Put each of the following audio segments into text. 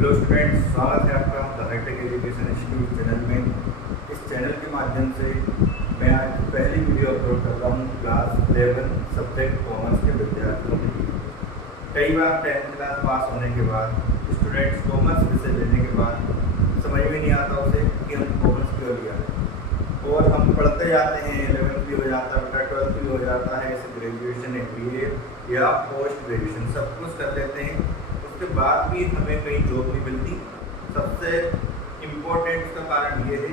Hello students, स्वागत है आपका the hitech education institute channel में। इस चैनल के माध्यम से मैं आज पहली वीडियो अपलोड कर रहा हूँ क्लास 11 सब्जेक्ट कॉमर्स के विद्यार्थियों के लिए। कई बार 10th क्लास पास होने के बाद स्टूडेंट्स कॉमर्स विषय लेने के बाद समझ में नहीं आता उसे कि हम कॉमर्स क्यों लिया है, और हम पढ़ते जाते हैं। 11th भी हो जाता है, 12th भी हो जाता है, ऐसे ग्रेजुएशन MBA या पोस्ट ग्रेजुएशन सब कुछ कर लेते हैं। उसके बाद भी हमें कहीं जॉब नहीं मिलती। सबसे इम्पोर्टेंट का कारण ये है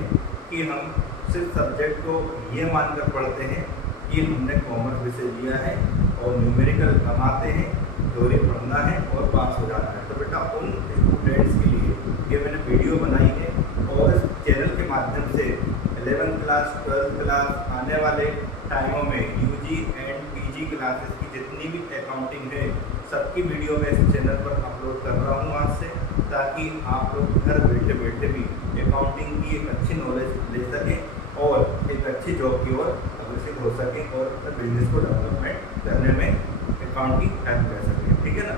कि हम सिर्फ सब्जेक्ट को ये मानकर पढ़ते हैं कि हमने कॉमर्स विषय लिया है और न्यूमेरिकल कम आते हैं, थ्योरी पढ़ना है और पास हो जाना है। तो बेटा उन स्टूडेंट्स के लिए ये मैंने वीडियो बनाई है, और इस चैनल के माध्यम से 11th क्लास 12th क्लास आने वाले टाइमों में UG एंड PG क्लासेस की जितनी भी अकाउंटिंग है सबकी वीडियो मैं इस चैनल पर अपलोड कर रहा हूँ आज से, ताकि आप लोग घर बैठे बैठे भी अकाउंटिंग की एक अच्छी नॉलेज ले सकें और एक अच्छी जॉब की ओर अग्रसर हो सकें और अपने बिजनेस को डेवलपमेंट करने में अकाउंट की हेल्प कर सकें। ठीक है ना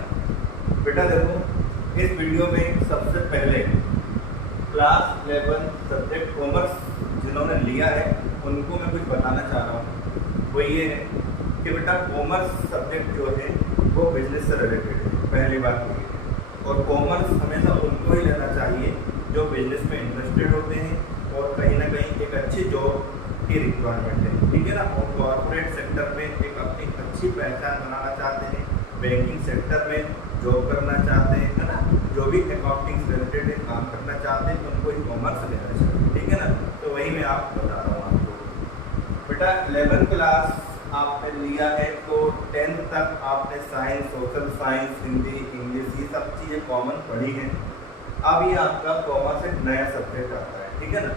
बेटा? देखो, इस वीडियो में सबसे पहले क्लास 11 सब्जेक्ट कॉमर्स जिन्होंने लिया है उनको मैं कुछ बताना चाह रहा हूँ। वो ये है कि बेटा कॉमर्स सब्जेक्ट जो है वो बिजनेस से रिलेटेड है, पहली बात ये है। और कॉमर्स हमेशा उनको ही लेना चाहिए जो बिजनेस में इंटरेस्टेड होते हैं और कहीं ना कहीं एक अच्छी जॉब की रिक्वायरमेंट है। ठीक है ना? और कॉर्पोरेट सेक्टर में एक अपनी अच्छी पहचान बनाना चाहते हैं, बैंकिंग सेक्टर में जॉब करना चाहते हैं, है ना? जो भी अकाउंटिंग से रिलेटेड काम करना चाहते हैं उनको ही कॉमर्स लेना चाहिए। ठीक है ना? तो वही मैं आपको बता रहा हूँ आपको। बेटा 11th क्लास आपने लिया है तो 10th तक आपने science, social science, Hindi, English ये सब चीज़ें कॉमन पढ़ी हैं। अब ये आपका कॉमर्स एक नया सब्जेक्ट आता है। ठीक है ना?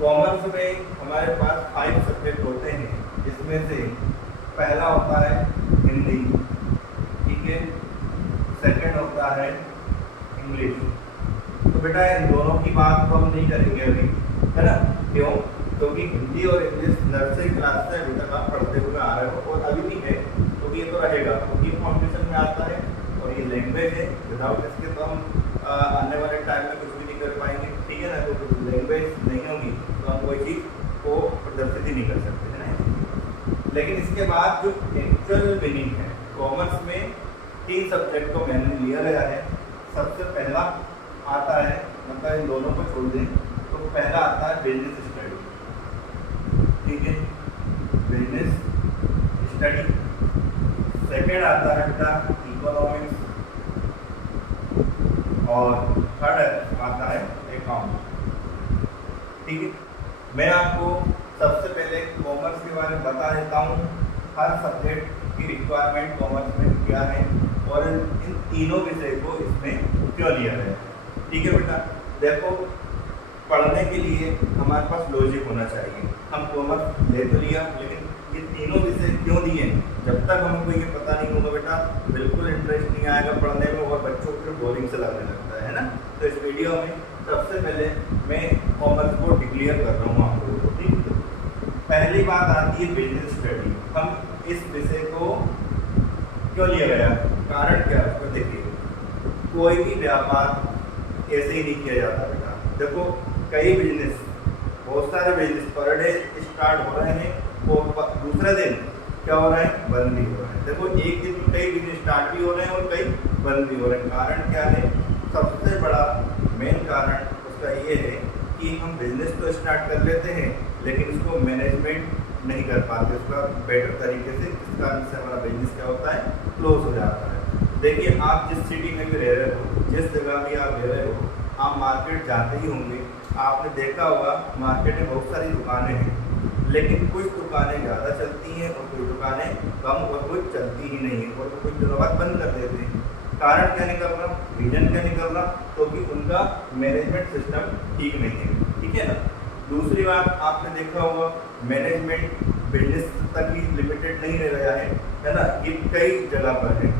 कॉमर्स में हमारे पास 5 सब्जेक्ट होते हैं, जिसमें से पहला होता है हिंदी, ठीक है, सेकंड होता है इंग्लिश। तो बेटा इन दोनों की बात तो हम नहीं करेंगे अभी, है ना? क्यों? क्योंकि हिंदी और इंग्लिश नर्सरी क्लास से अभी तक आप पढ़ते हुए आ रहे हो और अभी भी है, तो ये तो रहेगा क्योंकि फाउंडेशन में आता है और ये लैंग्वेज है। विदाउट इसके तो हम आने वाले टाइम में कुछ भी नहीं कर पाएंगे। ठीक है ना? तो लैंग्वेज नहीं होगी तो हम कोई चीज़ को प्रदर्शित ही नहीं कर सकते, है ना? लेकिन इसके बाद जो एक्चुअल मीनिंग है कॉमर्स में 3 सब्जेक्ट को मैंने लिया गया है। सबसे पहला आता है, मतलब इन दोनों को छोड़ दें तो पहला आता है बिजनेस स्टडी। ठीक है, बिजनेस स्टडी। सेकेंड आता है बेटा इकोनॉमिक्स, और थर्ड आता है अकाउंट। ठीक है, मैं आपको सबसे पहले कॉमर्स के बारे में बता देता हूँ, हर सब्जेक्ट की रिक्वायरमेंट कॉमर्स में क्या है और इन तीनों विषय को इसमें क्यों लिया गया है। ठीक है बेटा? देखो, पढ़ने के लिए हमारे पास लॉजिक होना चाहिए। हम कॉमर्स ले तो लिया, लेकिन ये तीनों विषय क्यों दिए? जब तक हमको ये पता नहीं होगा बेटा बिल्कुल इंटरेस्ट नहीं आएगा पढ़ने में और बच्चों को बोरिंग से लगने लगता है ना? तो इस वीडियो में सबसे पहले मैं कॉमर्स को डिक्लेयर कर रहा हूँ आपको। ठीक, पहली बात आती है बिजनेस स्टडी। हम इस विषय को क्यों लिया गया, कारण क्या है उसको देखिए। कोई भी व्यापार ऐसे ही नहीं किया जाता बेटा। देखो, कई बिजनेस, बहुत सारे बिजनेस पर डे स्टार्ट हो रहे हैं और दूसरे दिन क्या हो रहा है, बंद भी हो रहा है। देखो, एक दिन कई बिजनेस स्टार्ट भी हो रहे हैं और कई बंद भी हो रहे हैं। कारण क्या है? सबसे बड़ा मेन कारण उसका ये है कि हम बिजनेस तो स्टार्ट कर लेते हैं लेकिन उसको मैनेजमेंट नहीं कर पाते उसका बेटर तरीके से, जिस कारण से हमारा बिजनेस क्या होता है, क्लोज हो जाता है। देखिए, आप जिस सिटी में भी रह रहे हो, जिस जगह भी आप रह रहे हो, आप मार्केट जाते ही होंगे। आपने देखा होगा मार्केट में बहुत सारी दुकानें हैं, लेकिन कुछ दुकानें ज़्यादा चलती हैं और कुछ दुकानें कम और कुछ चलती ही नहीं है और कुछ दिनों बाद बंद कर देते हैं। कारण क्या निकल रहा, रीजन क्या निकल रहा? क्योंकि उनका मैनेजमेंट सिस्टम ठीक नहीं है। ठीक है ना? दूसरी बात, आपने देखा होगा मैनेजमेंट बिजनेस तक ही लिमिटेड नहीं रह गया है ना? ये कई जगह पर है।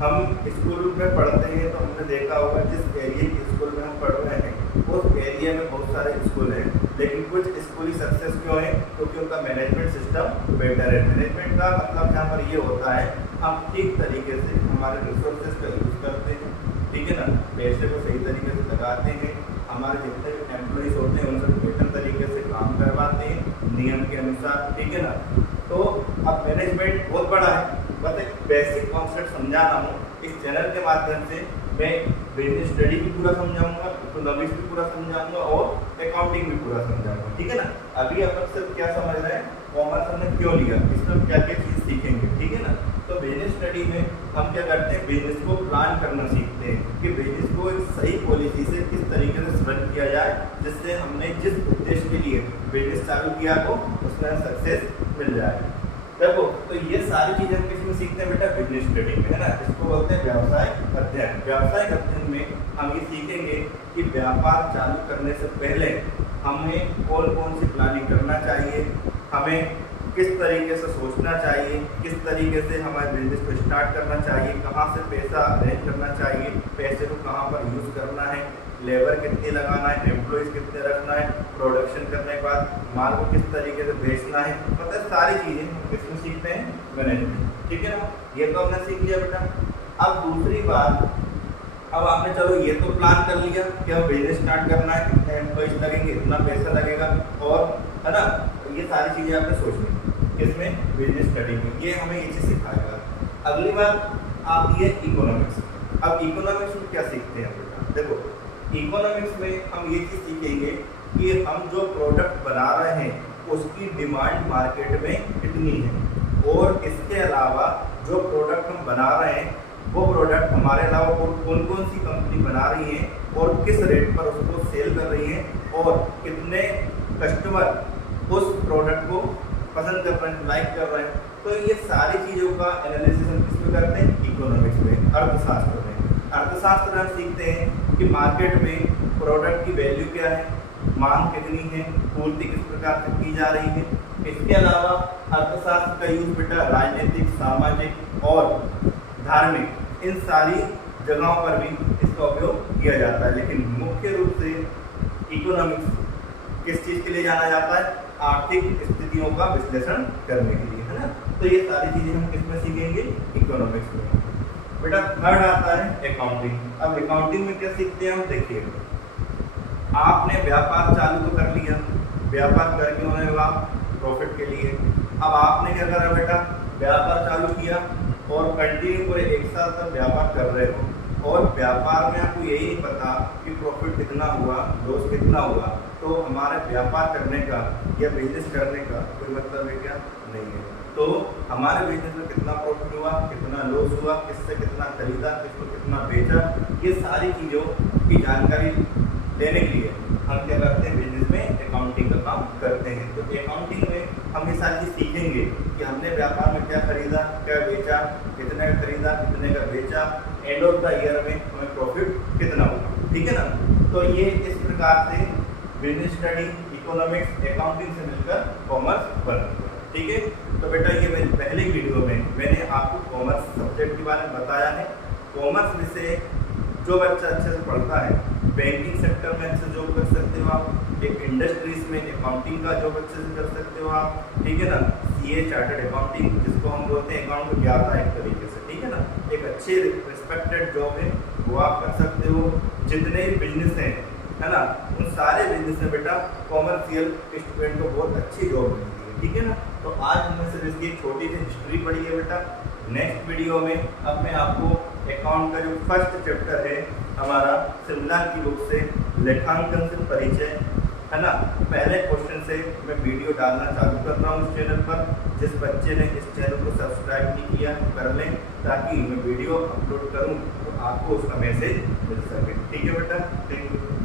हम स्कूल में पढ़ते हैं तो हमने देखा होगा जिस एरिया के स्कूल में हम पढ़ रहे हैं उस एरिया में बहुत सारे स्कूल हैं, लेकिन कुछ स्कूल ही सक्सेस क्यों है? क्योंकि उनका मैनेजमेंट सिस्टम बेटर है। मैनेजमेंट का मतलब यहाँ पर ये होता है हम ठीक तरीके से हमारे रिसोर्सेज का यूज़ करते हैं। ठीक है ना, पैसे को सही तरीके से लगाते हैं, हमारे जितने भी एम्प्लॉइज होते हैं उनसे बेहतर तरीके से काम करवाते हैं नियम के अनुसार, ठीक है ना। तो अब मैनेजमेंट बहुत बड़ा है, बस एक बेसिक कॉन्सेप्ट समझा रहा हूँ। इस चैनल के माध्यम से मैं बिजनेस स्टडी भी पूरा समझाऊंगा, इकोनॉमिक्स भी पूरा समझाऊंगा और अकाउंटिंग भी पूरा समझाऊंगा, ठीक है ना। अभी अपन सिर्फ क्या समझ रहे हैं, कॉमर्स हमने क्यों लिया, इसमें क्या क्या चीज़ सीखेंगे, ठीक है ना। तो बिजनेस स्टडी में हम क्या करते हैं, बिजनेस को प्लान करना सीखते हैं कि बिजनेस को एक सही पॉलिसी से किस तरीके से रन किया जाए, जिससे हमने जिस उद्देश्य के लिए बिजनेस चालू किया हो उसमें सक्सेस मिल जाए। देखो, तो ये सारी चीज़ें हम किसमें सीखते हैं बेटा, बिजनेस स्टडी में, है ना। इसको बोलते हैं व्यावसायिक अध्ययन। व्यावसायिक अध्ययन में हम ये सीखेंगे कि व्यापार चालू करने से पहले हमें कौन कौन सी प्लानिंग करना चाहिए, हमें किस तरीके से सोचना चाहिए, किस तरीके से हमारे बिजनेस को स्टार्ट करना चाहिए, कहाँ से पैसा अरेंज करना चाहिए, पैसे को कहाँ पर यूज़ करना है, लेबर कितनी लगाना है, एम्प्लॉइज़ कितने रखना है, प्रोडक्शन करने के बाद माल को किस तरीके से बेचना है, मतलब सारी चीज़ें हम किसमें सीखते हैं, मैनेजमेंट, ठीक है ना। ये तो हमने सीख लिया बेटा। अब दूसरी बात, अब आपने चलो ये तो प्लान कर लिया कि हम बिजनेस स्टार्ट करना है, कितने एम्प्लॉइज लगेंगे, इतना पैसा लगेगा, और है ना, ये सारी चीज़ें आपने सोचनी किसमें, बिजनेस स्टडी में, ये हमें ये चीज़ सिखाएगा। अगली बात आती है इकोनॉमिक्स। अब इकोनॉमिक्स में क्या सीखते हैं बेटा, देखो इकोनॉमिक्स में हम ये चीज़ सीखेंगे कि हम जो प्रोडक्ट बना रहे हैं उसकी डिमांड मार्केट में कितनी है, और इसके अलावा जो प्रोडक्ट हम बना रहे हैं वो प्रोडक्ट हमारे अलावा कौन कौन सी कंपनी बना रही है और किस रेट पर उसको सेल कर रही है, और कितने कस्टमर उस प्रोडक्ट को पसंद कर रहे हैं, लाइक कर रहे हैं। तो ये सारी चीज़ों का एनालिसिस हम किसमें करते हैं, इकोनॉमिक्स में, अर्थशास्त्र में। अर्थशास्त्र हम सीखते हैं कि मार्केट में प्रोडक्ट की वैल्यू क्या है, मांग कितनी है, पूर्ति किस प्रकार से की जा रही है। इसके अलावा अर्थशास्त्र का यूज बेटा राजनीतिक, सामाजिक और धार्मिक इन सारी जगहों पर भी इसका उपयोग किया जाता है, लेकिन मुख्य रूप से इकोनॉमिक्स किस चीज़ के लिए जाना जाता है, आर्थिक स्थितियों का विश्लेषण करने के लिए, है ना। तो ये सारी चीज़ें हम किसमें सीखेंगे, इकोनॉमिक्स में। बेटा थर्ड आता है अकाउंटिंग। अब अकाउंटिंग में क्या सीखते हैं हम, देखिए आपने व्यापार चालू तो कर लिया, व्यापार करके होने आप प्रॉफिट के लिए, अब आपने क्या करा बेटा, व्यापार चालू किया और कंटिन्यू पूरे 1 साल तक व्यापार कर रहे हो, और व्यापार में आपको यही नहीं पता कि प्रॉफिट कितना हुआ, लॉस कितना हुआ, तो हमारे व्यापार करने का या बिजनेस करने का कोई मतलब है क्या, नहीं है। तो हमारे बिजनेस में कितना प्रॉफिट हुआ, कितना लॉस हुआ, किससे कितना खरीदा, किसको कितना बेचा, ये सारी चीज़ों की जानकारी लेने के लिए हम क्या करते हैं, बिजनेस में अकाउंटिंग का काम करते हैं। तो अकाउंटिंग में हम ये सारी चीज़ सीखेंगे कि हमने व्यापार में क्या खरीदा, क्या बेचा, कितने का खरीदा, कितने का बेचा, एंड ऑफ द ईयर में हमें प्रॉफिट कितना हुआ, ठीक है ना। तो ये इस प्रकार से बिजनेस स्टडी, इकोनॉमिक्स, अकाउंटिंग से मिलकर कॉमर्स बना, ठीक है। तो बेटा ये मेरी पहली वीडियो में मैंने आपको कॉमर्स सब्जेक्ट के बारे में बताया है। कॉमर्स विषय जो बच्चा अच्छे से पढ़ता है, बैंकिंग सेक्टर में अच्छे जॉब कर सकते हो आप, एक इंडस्ट्रीज में अकाउंटिंग का जॉब अच्छे से कर सकते हो आप, ठीक है ना। सीए चार्टर्ड अकाउंटिंग जिसको हम बोलते हैं, अकाउंट को ज्ञाता है एक तरीके से, ठीक है ना, एक अच्छे रिस्पेक्टेड जॉब है वो आप कर सकते हो। जितने भी बिजनेस हैं, है ना, उन सारे बिजनेस में बेटा कॉमर्शियल स्टूडेंट को बहुत अच्छी जॉब मिलती है, ठीक है ना। तो आज हमने सिर्फ इसकी एक छोटी सी हिस्ट्री पढ़ी है बेटा। नेक्स्ट वीडियो में अब मैं आपको अकाउंट का जो फर्स्ट चैप्टर है हमारा शिमला की बुक से लेखांकन से परिचय, है ना, पहले क्वेश्चन से मैं वीडियो डालना चालू कर रहा हूँ इस चैनल पर। जिस बच्चे ने इस चैनल को सब्सक्राइब नहीं किया कर लें, ताकि मैं वीडियो अपलोड करूँ तो आपको उसका मैसेज मिल सके, ठीक है बेटा। Thank you.